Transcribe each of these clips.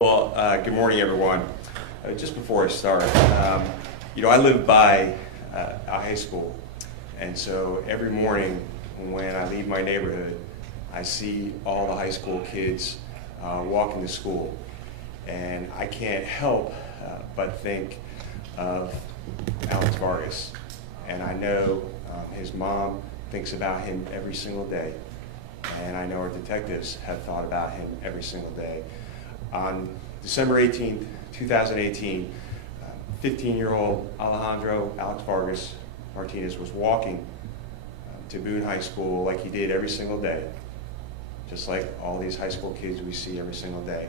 Well, good morning, everyone. Just before I start, I live by a high school, and so every morning when I leave my neighborhood, I see all the high school kids walking to school, and I can't help but think of Alex Vargas, and I know his mom thinks about him every single day, and I know our detectives have thought about him every single day. On December 18th, 2018, 15-year-old Alejandro Alex Vargas Martinez was walking to Boone High School like he did every single day, just like all these high school kids we see every single day,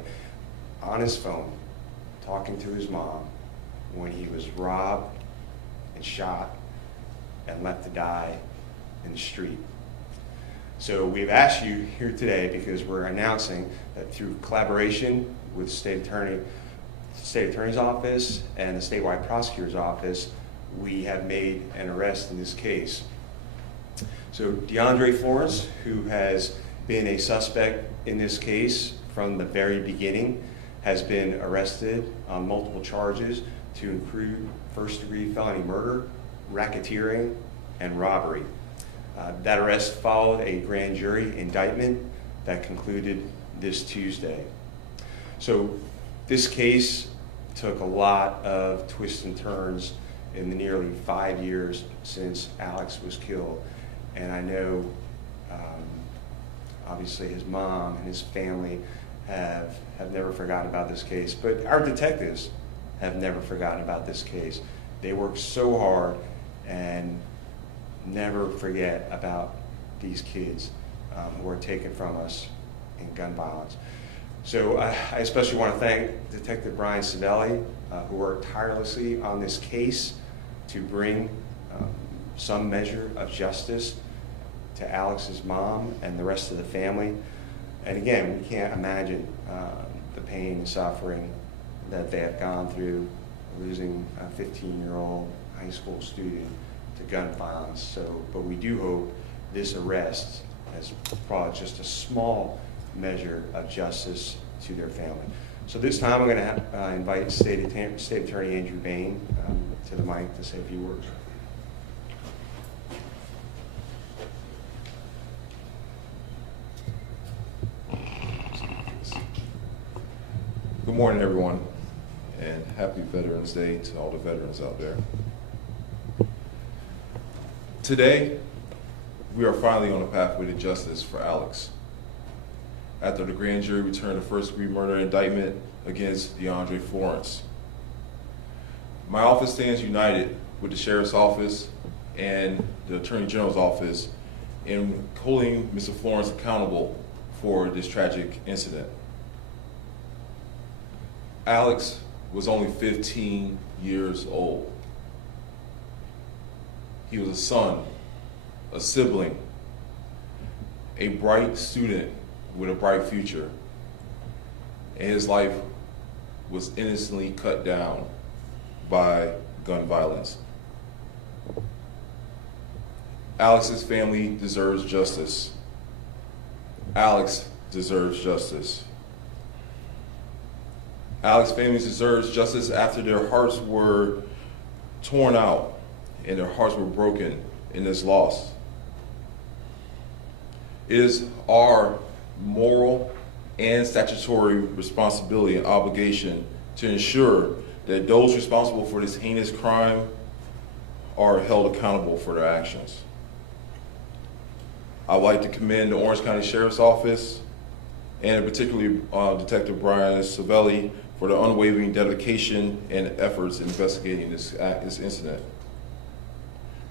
on his phone, talking to his mom, when he was robbed and shot and left to die in the street. So we've asked you here today because we're announcing that through collaboration with the State Attorney's Office and the Statewide Prosecutor's Office, we have made an arrest in this case. So DeAndre Florence, who has been a suspect in this case from the very beginning, has been arrested on multiple charges to include first-degree felony murder, racketeering, and robbery. That arrest followed a grand jury indictment that concluded this Tuesday. So this case took a lot of twists and turns in the nearly 5 years since Alex was killed. And I know obviously his mom and his family have never forgotten about this case, but our detectives have never forgotten about this case. They worked so hard and never forget about these kids who are taken from us in gun violence. So I especially want to thank Detective Brian Savelli, who worked tirelessly on this case to bring some measure of justice to Alex's mom and the rest of the family. And again, we can't imagine the pain and suffering that they have gone through losing a 15-year-old high school student to gun violence. So, but we do hope this arrest has brought just a small measure of justice to their family. So this time I'm going to invite State Attorney Andrew Bain to the mic to say a few words. Good morning, everyone, and happy Veterans Day to all the veterans out there. Today, we are finally on a pathway to justice for Alex. After the grand jury returned a first-degree murder indictment against DeAndre Florence. My office stands united with the Sheriff's Office and the Attorney General's Office in holding Mr. Florence accountable for this tragic incident. Alex was only 15 years old. He was a son, a sibling, a bright student with a bright future, and his life was innocently cut down by gun violence. Alex's family deserves justice. Alex deserves justice. Alex's family deserves justice after their hearts were torn out and their hearts were broken in this loss. It is our moral and statutory responsibility and obligation to ensure that those responsible for this heinous crime are held accountable for their actions. I'd like to commend the Orange County Sheriff's Office and particularly Detective Brian Savelli for the unwavering dedication and efforts in investigating this incident.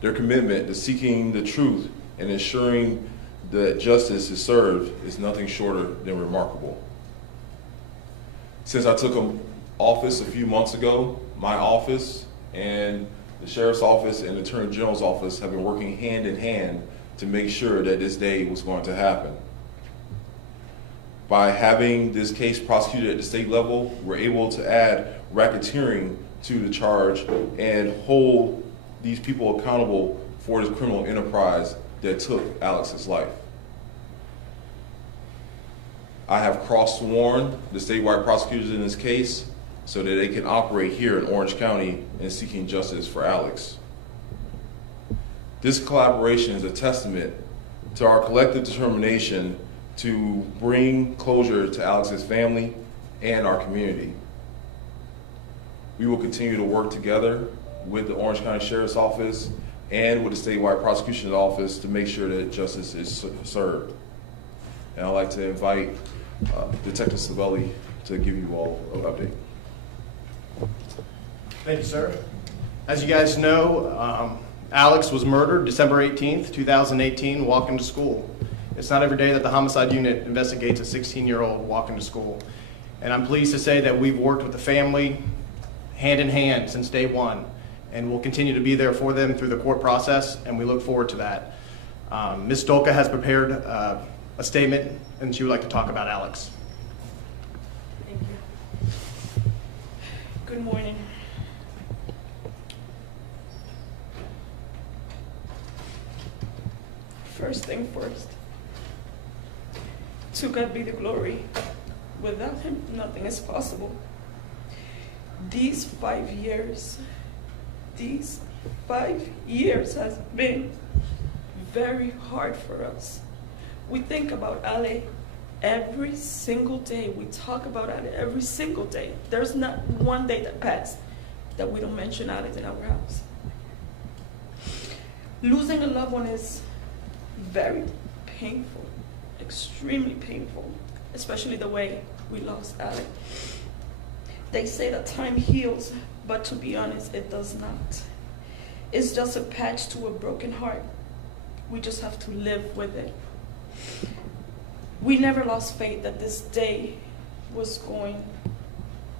Their commitment to seeking the truth and ensuring that justice is served is nothing shorter than remarkable. Since I took office a few months ago, my office and the Sheriff's Office and the Attorney General's Office have been working hand in hand to make sure that this day was going to happen. By having this case prosecuted at the state level, we're able to add racketeering to the charge and hold these people accountable for this criminal enterprise that took Alex's life. I have cross-sworn the statewide prosecutors in this case so that they can operate here in Orange County in seeking justice for Alex. This collaboration is a testament to our collective determination to bring closure to Alex's family and our community. We will continue to work together with the Orange County Sheriff's Office and with the statewide prosecution's office to make sure that justice is served. And I'd like to invite Detective Savelli to give you all an update. Thank you, sir. As you guys know, Alex was murdered December 18th, 2018, walking to school. It's not every day that the homicide unit investigates a 16-year-old walking to school. And I'm pleased to say that we've worked with the family hand in hand since day one, and we'll continue to be there for them through the court process, and we look forward to that. Ms. Dolka has prepared a statement, and she would like to talk about Alex. Thank you. Good morning. First thing first, to God be the glory. Without him, nothing is possible. These 5 years has been very hard for us. We think about Ale every single day. We talk about Ale every single day. There's not one day that passed that we don't mention Ale in our house. Losing a loved one is very painful, extremely painful, especially the way we lost Ale. They say that time heals, but to be honest, it does not. It's just a patch to a broken heart. We just have to live with it. We never lost faith that this day was going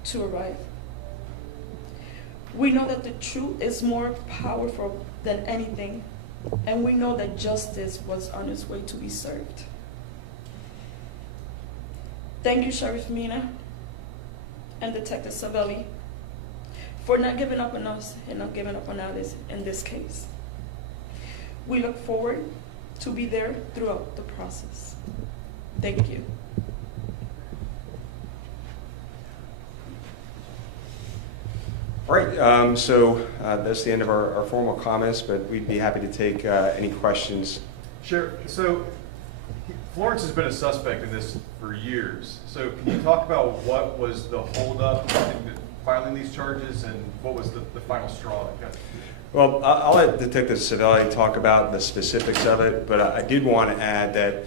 to arrive. We know that the truth is more powerful than anything, and we know that justice was on its way to be served. Thank you, Sheriff Mina and Detective Savelli, for not giving up on us and not giving up on Alice in this case. We look forward to be there throughout the process. Thank you. All right, so that's the end of our formal comments, but we'd be happy to take any questions. Sure. So Florence has been a suspect in this for years. So can you talk about what was the holdup in filing these charges and what was the final straw that got? Well, I'll let Detective Savelli talk about the specifics of it, but I did want to add that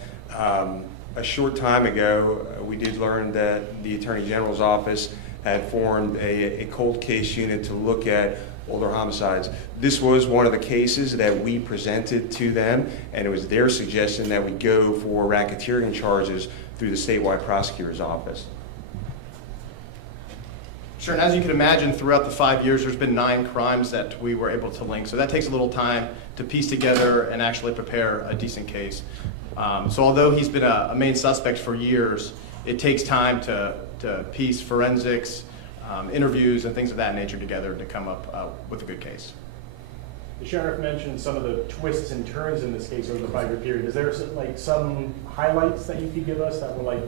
a short time ago, we did learn that the Attorney General's office had formed a cold case unit to look at older homicides. This was one of the cases that we presented to them, and it was their suggestion that we go for racketeering charges through the statewide prosecutor's office. Sure, and as you can imagine, throughout the 5 years, there's been 9 crimes that we were able to link. So that takes a little time to piece together and actually prepare a decent case. So although he's been a main suspect for years, it takes time to piece forensics, interviews, and things of that nature together to come up with a good case. The sheriff mentioned some of the twists and turns in this case over the 5-year period. Is there some highlights that you could give us that were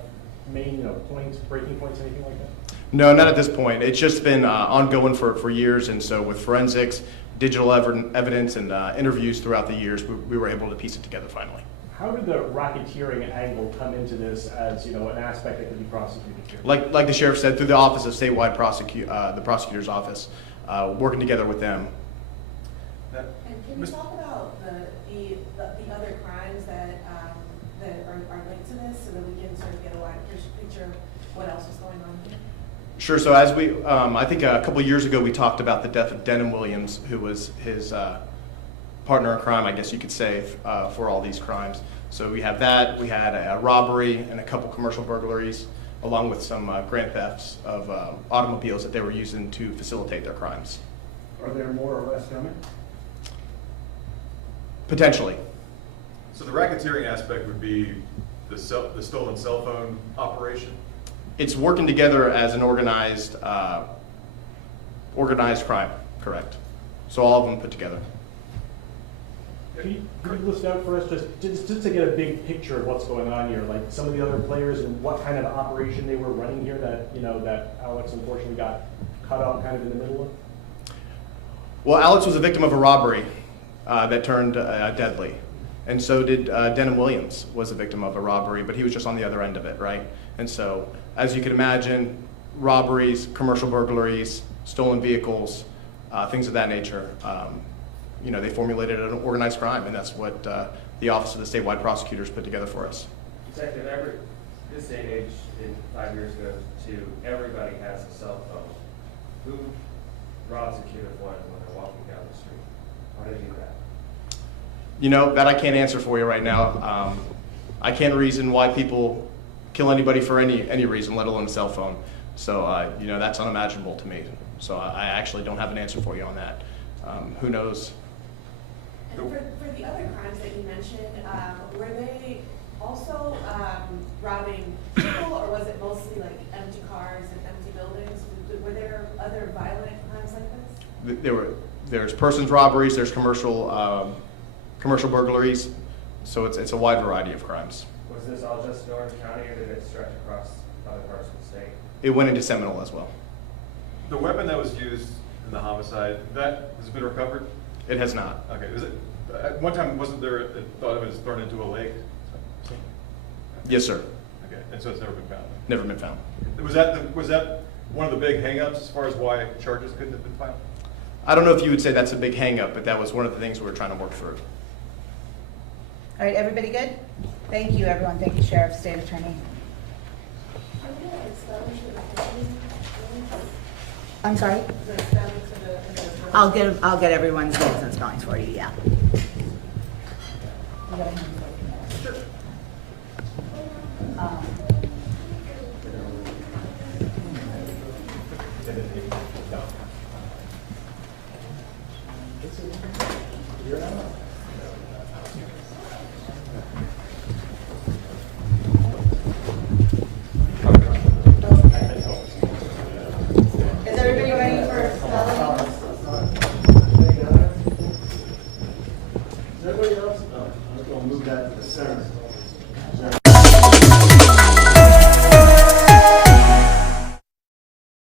main points, breaking points, anything like that? No, not at this point. It's just been ongoing for years, and so with forensics, digital evidence, and interviews throughout the years, we were able to piece it together finally. How did the racketeering angle come into this as an aspect that could be prosecuted here? Like the sheriff said, through the office of statewide the prosecutor's office, working together with them. And can you talk about the other crimes that are linked to this, so that we can sort of get a wider picture of what else is going on here? Sure. So as I think a couple of years ago, we talked about the death of Denham Williams, who was his partner in crime, I guess you could say, for all these crimes. So we have that. We had a robbery and a couple commercial burglaries, along with some grand thefts of automobiles that they were using to facilitate their crimes. Are there more or less coming? Potentially. So the racketeering aspect would be the stolen cell phone operation? It's working together as an organized crime, correct. So all of them put together. Can you list out for us, just to get a big picture of what's going on here, like some of the other players and what kind of operation they were running here that, you know, that Alex unfortunately got cut out kind of in the middle of? Well, Alex was a victim of a robbery that turned deadly. And so did Denham Williams was a victim of a robbery, but he was just on the other end of it, right? And so, as you can imagine, robberies, commercial burglaries, stolen vehicles, things of that nature, you know, they formulated an organized crime, and that's what the Office of the Statewide Prosecutors put together for us. Detective, this day and age, in 5 years ago, everybody has a cell phone. Who robs a kid of one when they're walking down the street? How do they do that? You know, that I can't answer for you right now. I can't reason why people kill anybody for any reason, let alone a cell phone. So, you know, that's unimaginable to me. So I actually don't have an answer for you on that. Who knows? And for the other crimes that you mentioned, were they also robbing people, or was it mostly like empty cars and empty buildings? Were there other violent crimes like this? There's persons robberies, there's commercial burglaries, so it's a wide variety of crimes. Was this all just in Orange County, or did it stretch across other parts of the state? It went into Seminole as well. The weapon that was used in the homicide, that has been recovered? It has not. Okay, was it, at one time, wasn't there, it thought it was thrown into a lake? Yes, sir. Okay, and so it's never been found? Never been found. Was that one of the big hangups as far as why charges couldn't have been filed? I don't know if you would say that's a big hangup, but that was one of the things we were trying to work through. All right, everybody good? Thank you, everyone. Thank you, Sheriff, State Attorney. Are we gonna expel them to the prison? I'm sorry? The expel them to the I'll get everyone's names and spellings for you, yeah. Sure. Is everybody ready for spelling? Everybody else? I'm just gonna move that to the center.